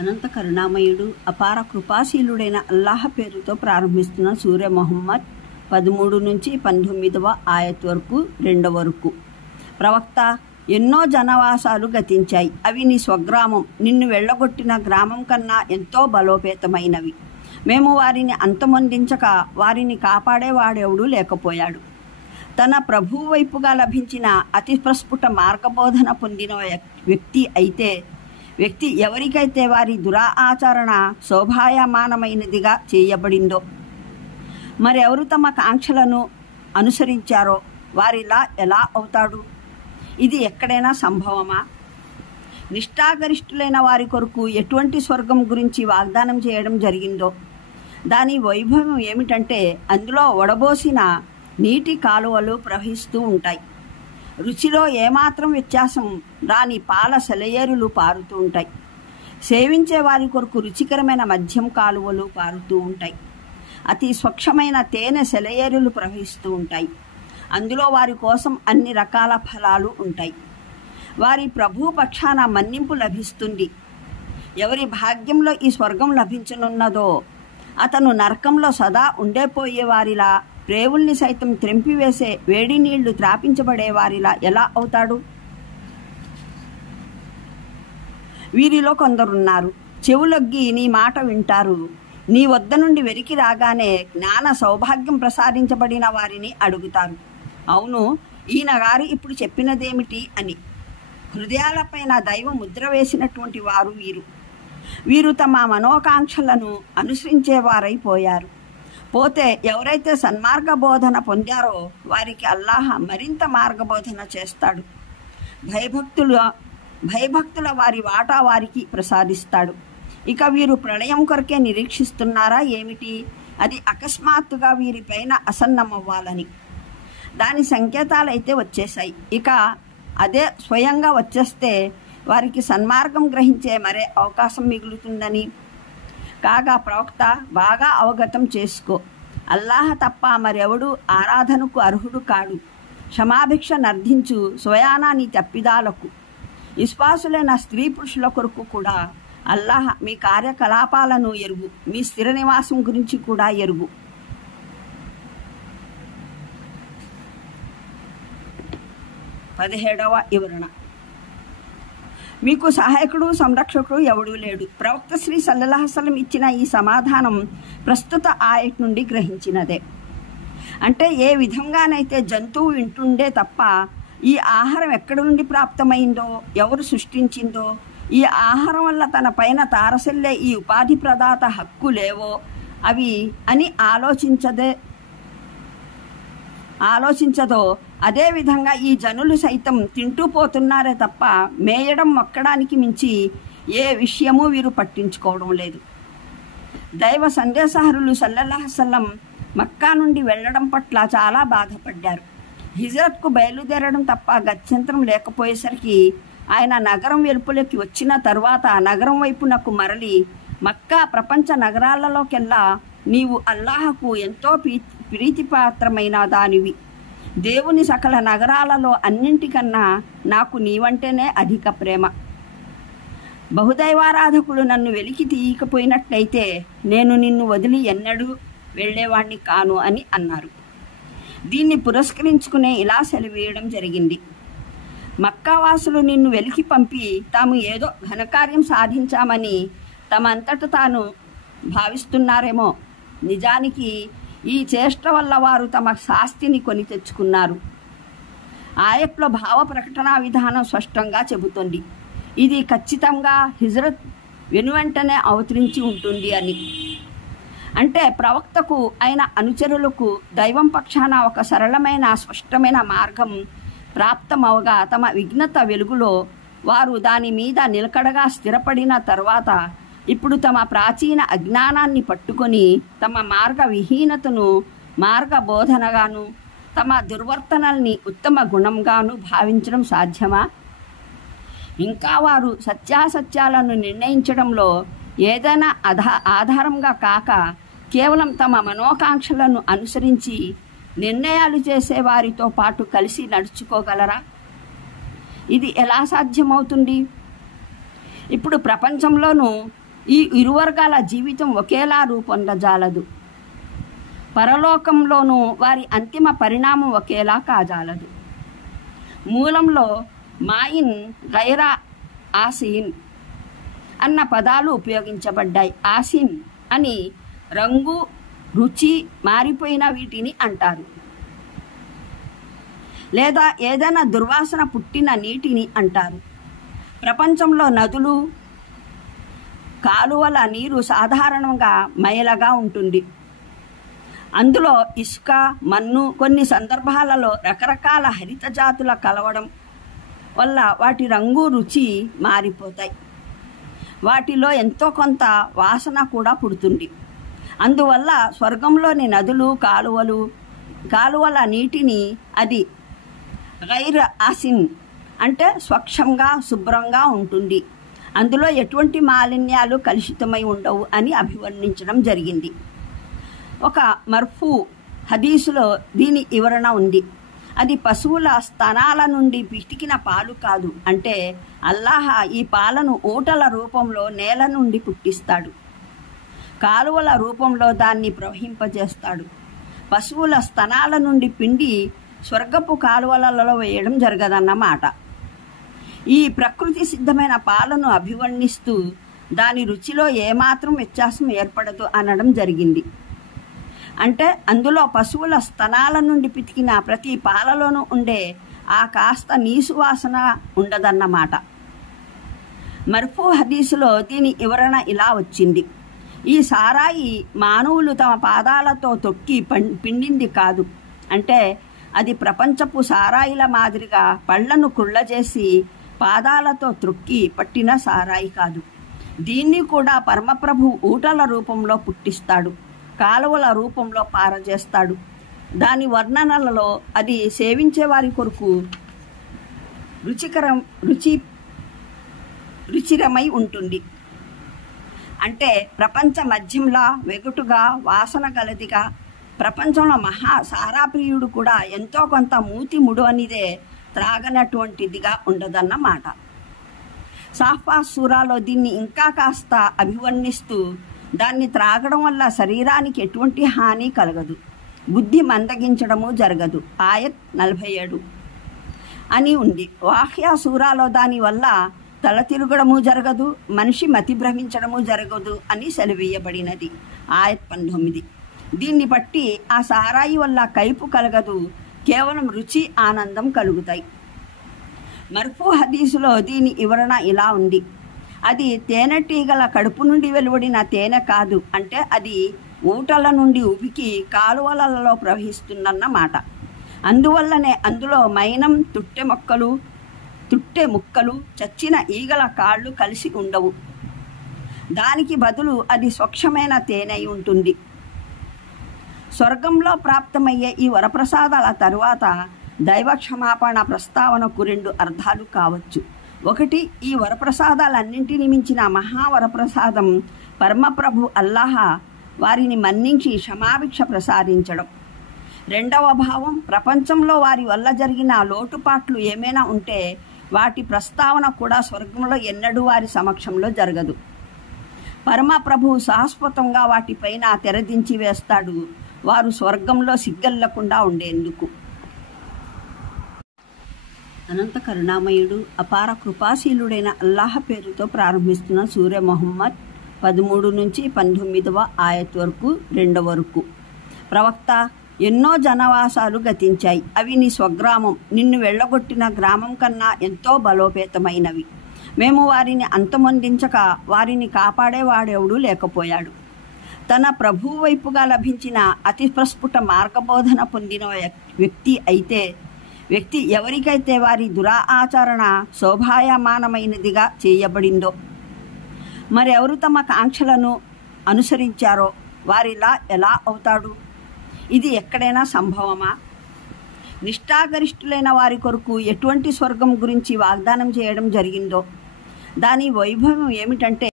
అనంత కరుణామయుడు అపార కృపాశీలుడైన అల్లాహ్ పేరుతో ప్రారంభిస్తున్న సూర్య మొహమ్మద్ 13 నుంచి 19వ ఆయత్ వరకు 2 వరకు. ప్రవక్త, ఎన్నో జనవాసాలు గతించాయి. అవి నీ స్వగ్రామం, నిన్ను వెళ్ళగొట్టిన గ్రామం కన్నా ఎంతో బలోపేతమైనవి. మేము వారిని అంతమొందించక వారిని కాపాడేవాడెవడూ లేకపోయాడు. తన ప్రభువు వైపుగా లభించిన అతి ప్రస్ఫుట మార్గబోధన పొందిన వ్యక్తి ఎవరికైతే వారి దురాచరణ శోభాయమానమైనదిగా చేయబడిందో, మరెవరు తమ కాంక్షలను అనుసరించారో వారిలా ఎలా అవుతాడు? ఇది ఎక్కడైనా సంభవమా? నిష్ఠాగరిష్ఠులైన వారి కొరకు ఎటువంటి స్వర్గం గురించి వాగ్దానం చేయడం జరిగిందో, దాని వైభవం ఏమిటంటే అందులో వడబోసిన నీటి కాలువలు ప్రవహిస్తూ ఉంటాయి. రుచిలో ఏమాత్రం వ్యత్యాసం రాని పాల సెలయేరులు పారుతూ ఉంటాయి. సేవించే వారి కొరకు రుచికరమైన మద్యం కాలువలు పారుతూ ఉంటాయి. అతి స్వచ్ఛమైన తేనె సెలయేరులు ప్రవహిస్తూ ఉంటాయి. అందులో వారి కోసం అన్ని రకాల ఫలాలు ఉంటాయి. వారి ప్రభు పక్షాన మన్నింపు లభిస్తుంది. ఎవరి భాగ్యంలో ఈ స్వర్గం లభించనున్నదో అతను నరకంలో సదా ఉండేపోయే వారిలా, ప్రేవుల్ని సైతం త్రెంపివేసే వేడి నీళ్లు త్రాపించబడే వారిలా ఎలా అవుతాడు? వీరిలో కొందరున్నారు, చెవులొగ్గి నీ మాట వింటారు. నీ వద్ద నుండి వెరికి రాగానే జ్ఞాన సౌభాగ్యం ప్రసాదించబడిన వారిని అడుగుతారు, అవును ఈయన గారు ఇప్పుడు చెప్పినదేమిటి అని. హృదయాలపైన దైవ ముద్ర వేసినటువంటి వారు వీరు తమ మనోకాంక్షలను అనుసరించేవారైపోయారు. పోతే ఎవరైతే సన్మార్గ బోధన పొందారో వారికి అల్లాహ్ మరింత మార్గబోధన చేస్తాడు. భయభక్తుల వారి వాటా వారికి ప్రసాదిస్తాడు. ఇక వీరు ప్రళయం కొరకే నిరీక్షిస్తున్నారా ఏమిటి? అది అకస్మాత్తుగా వీరిపైన అసన్నమవ్వాలని. దాని సంకేతాలైతే వచ్చేశాయి. ఇక అదే స్వయంగా వచ్చేస్తే వారికి సన్మార్గం గ్రహించే మరే అవకాశం మిగులుతుందని. కాగా ప్రవక్త, బాగా అవగతం చేసుకో, అల్లాహ్ తప్ప మరెవడు ఆరాధనకు అర్హుడు కాడు. క్షమాభిక్ష నర్థించు స్వయానా నీ తప్పిదాలకు. విశ్వాసులైన స్త్రీ పురుషుల కొరకు కూడా అల్లాహ్ మీ కార్యకలాపాలను ఎరుగు, మీ స్థిర నివాసం గురించి కూడా ఎరుగు. 17వ వివరణ. మీకు సహాయకుడు సంరక్షకుడు ఎవడూ లేడు. ప్రవక్త శ్రీ సల్లల్లాహు అలైహి వసల్లం ఇచ్చిన ఈ సమాధానం ప్రస్తుత ఆయట్ నుండి గ్రహించినదే. అంటే ఏ విధంగానైతే జంతువు వింటుండే తప్ప ఈ ఆహారం ఎక్కడి నుండి ప్రాప్తమైందో, ఎవరు సృష్టించిందో, ఈ ఆహారం వల్ల తన పైన తారసల్లే ఈ ఉపాధి ప్రదాత హక్కు లేవో అవి అని ఆలోచించదో, అదేవిధంగా ఈ జనులు సైతం తింటూ పోతున్నారే తప్ప మేయడం మొక్కడానికి మించి ఏ విషయమూ వీరు పట్టించుకోవడం లేదు. దైవ సందేశహరులు సల్లల్లాహు అలైహి వసల్లం మక్కా నుండి వెళ్ళడం పట్ల చాలా బాధపడ్డారు. హిజ్రత్కు బయలుదేరడం తప్ప గత్యంతరం లేకపోయేసరికి ఆయన నగరం వెలుపలికి వచ్చిన తరువాత నగరం వైపునకు మరలి, మక్కా ప్రపంచ నగరాలలోకెల్లా నీవు అల్లాహకు ఎంతో ప్రీతిపాత్రమైన దానివి. దేవుని సకల నగరాలలో అన్నింటికన్నా నాకు నీవంటేనే అధిక ప్రేమ. బహుదైవారాధకులు నన్ను వెలికి తీయకపోయినట్లయితే నేను నిన్ను వదిలి ఎన్నడూ వెళ్ళేవాణ్ణి కాను అని అన్నారు. దీన్ని పురస్కరించుకునే ఇలా సెలవీయడం జరిగింది. మక్కావాసులు నిన్ను వెలికి పంపి తాము ఏదో ఘనకార్యం సాధించామని తమంతట తాను భావిస్తున్నారేమో. నిజానికి ఈ చేష్ట వల్ల వారు తమ శాస్తిని కొని తెచ్చుకున్నారు. ఆయట్లో భావ ప్రకటనా విధానం స్పష్టంగా చెబుతుంది. ఇది ఖచ్చితంగా హిజ్రత్ వెనువెంటనే అవతరించి ఉంటుంది అని. అంటే ప్రవక్తకు అయిన అనుచరులకు దైవం పక్షాన ఒక సరళమైన స్పష్టమైన మార్గం ప్రాప్తమవగా తమ విఘ్నత వెలుగులో వారు దాని మీద నిలకడగా స్థిరపడిన తర్వాత ఇప్పుడు తమ ప్రాచీన అజ్ఞానాన్ని పట్టుకొని తమ మార్గ విహీనతను మార్గబోధనగాను, తమ దుర్వర్తనల్ని ఉత్తమ గుణంగాను భావించడం సాధ్యమా? ఇంకా వారు సత్యాసత్యాలను నిర్ణయించడంలో ఏదైనా ఆధారంగా కాక కేవలం తమ మనోకాంక్షలను అనుసరించి నిర్ణయాలు చేసే వారితో పాటు కలిసి నడుచుకోగలరా? ఇది ఎలా సాధ్యమవుతుంది? ఇప్పుడు ప్రపంచంలోనూ ఈ ఇరు వర్గాల జీవితం ఒకేలా రూపొందజాలదు. పరలోకంలోనూ వారి అంతిమ పరిణామం ఒకేలా కాజాలదు. మూలంలో మాయిన్ గైరా ఆసీన్ అన్న పదాలు ఉపయోగించబడ్డాయి. ఆసీన్ అని రంగు రుచి మారిపోయిన వీటిని అంటారు. లేదా ఏదైనా దుర్వాసన పుట్టిన నీటిని అంటారు. ప్రపంచంలో నదులు, కాలువల నీరు సాధారణంగా మైలగా ఉంటుంది. అందులో ఇసుక, మన్ను, కొన్ని సందర్భాలలో రకరకాల హరిత జాతుల కలవడం వల్ల వాటి రంగు, రుచి మారిపోతాయి. వాటిలో ఎంతో కొంత వాసన కూడా పుడుతుంది. అందువల్ల స్వర్గంలోని నదులు, కాలువల నీటిని అది గైర్ ఆసిన్ అంటే స్వచ్ఛంగా, శుభ్రంగా ఉంటుంది, అందులో ఎటువంటి మాలిన్యాలు కలుషితమై ఉండవు అని అభివర్ణించడం జరిగింది. ఒక మర్ఫూ హదీసులో దీని వివరణ ఉంది. అది పశువుల స్తనాల నుండి పితికిన పాలు కాదు. అంటే అల్లాహ్ ఈ పాలను ఊటల రూపంలో నేల నుండి పుట్టిస్తాడు, కాలువల రూపంలో దాన్ని ప్రవహింపజేస్తాడు. పశువుల స్తనాల నుండి పిండి స్వర్గపు కాలువలలో వేయడం జరగదన్నమాట. ఈ ప్రకృతి సిద్ధమైన పాలను అభివర్ణిస్తూ దాని రుచిలో ఏమాత్రం వ్యత్యాసం ఏర్పడదు అనడం జరిగింది. అంటే అందులో పశువుల స్తనాల నుండి పితికిన ప్రతి పాలలోనూ ఉండే ఆ కాస్త నీసు వాసన ఉండదన్నమాట. మర్ఫూ హదీసులో దీని వివరణ ఇలా వచ్చింది. ఈ సారాయి మానవులు తమ పాదాలతో తొక్కి పిండింది కాదు. అంటే అది ప్రపంచపు సారాయిల మాదిరిగా పళ్లను కుళ్ళజేసి పాదాలతో త్రొక్కి పట్టిన సారాయి కాదు. దీన్ని కూడా పరమప్రభు ఊటల రూపంలో పుట్టిస్తాడు, కాలువల రూపంలో పారజేస్తాడు. దాని వర్ణనలలో అది సేవించే వారి కొరకు రుచిరమై ఉంటుంది. అంటే ప్రపంచ మధ్యంలా, వెగుటుగా, వాసన గలదిగా, ప్రపంచంలో మహా సారాప్రియుడు కూడా ఎంతో కొంత మూతి ముడు అనిదే త్రాగనటువంటిదిగా ఉండదన్నమాట. సాఫా సూరాలో దీన్ని ఇంకా కాస్త అభివర్ణిస్తూ దాన్ని త్రాగడం వల్ల శరీరానికి ఎటువంటి హాని కలగదు, బుద్ధి మందగించడము జరగదు, ఆయత్ 47 అని ఉంది. వాహ్యా సూరాలో దాని వల్ల తల తిరగడము జరగదు, మనిషి మతి భ్రమించడము జరగదు అని సెలవీయబడినది, ఆయత్ 19. దీన్ని బట్టి ఆ సారాయి వల్ల కైపు కలగదు, కేవలం రుచి, ఆనందం కలుగుతాయి. మర్ఫూ హదీసులో దీని వివరణ ఇలా ఉంది. అది తేనెటీగల కడుపు నుండి వెలువడిన తేనె కాదు. అంటే అది ఊటల నుండి ఉబికి కాలువలలో ప్రవహిస్తుందన్నమాట. అందువల్లనే అందులో మైనం, తుట్టె ముక్కలు, చచ్చిన ఈగల కాళ్ళు కలిసి ఉండవు. దానికి బదులు అది స్వచ్ఛమైన తేనె ఉంటుంది. స్వర్గంలో ప్రాప్తమయ్యే ఈ వరప్రసాదాల తరువాత దైవ క్షమాపణ ప్రస్తావనకు 2 అర్థాలు కావచ్చు. ఒకటి, ఈ వరప్రసాదాలన్నింటినీ మించిన మహావరప్రసాదం పరమప్రభు అల్లాహ్ వారిని మన్నించి క్షమాభిక్ష ప్రసాదించడం. రెండవ భావం, ప్రపంచంలో వారి వల్ల జరిగిన లోటుపాట్లు ఏమైనా ఉంటే వాటి ప్రస్తావన కూడా స్వర్గంలో ఎన్నడూ వారి సమక్షంలో జరగదు. పరమప్రభు శాశ్వతంగా వాటిపైన తెరదించి వేస్తాడు, వారు స్వర్గంలో సిగ్గెళ్లకుండా ఉండేందుకు. అనంత కరుణామయుడు, అపార కృపాశీలుడైన అల్లాహ్ పేరుతో ప్రారంభిస్తున్న సూర్య మొహమ్మద్ 13 నుంచి 19వ ఆయత్ వరకు 2 వరకు. ప్రవక్త, ఎన్నో జనవాసాలు గతించాయి. అవి నీ స్వగ్రామం, నిన్ను వెళ్ళగొట్టిన గ్రామం కన్నా ఎంతో బలోపేతమైనవి. మేము వారిని అంతమొందించక వారిని కాపాడేవాడెవడూ లేకపోయాడు. తన ప్రభువు వైపుగా లభించిన అతి ప్రస్ఫుట మార్గబోధన పొందిన వ్యక్తి ఎవరికైతే వారి దురాచరణ శోభాయమానమైనదిగా చేయబడిందో, మరెవరు తమ కాంక్షలను అనుసరించారో వారిలా ఎలా అవుతాడు? ఇది ఎక్కడైనా సంభవమా? నిష్ఠాగరిష్ఠులైన వారి కొరకు ఎటువంటి స్వర్గం గురించి వాగ్దానం చేయడం జరిగిందో దాని వైభవం ఏమిటంటే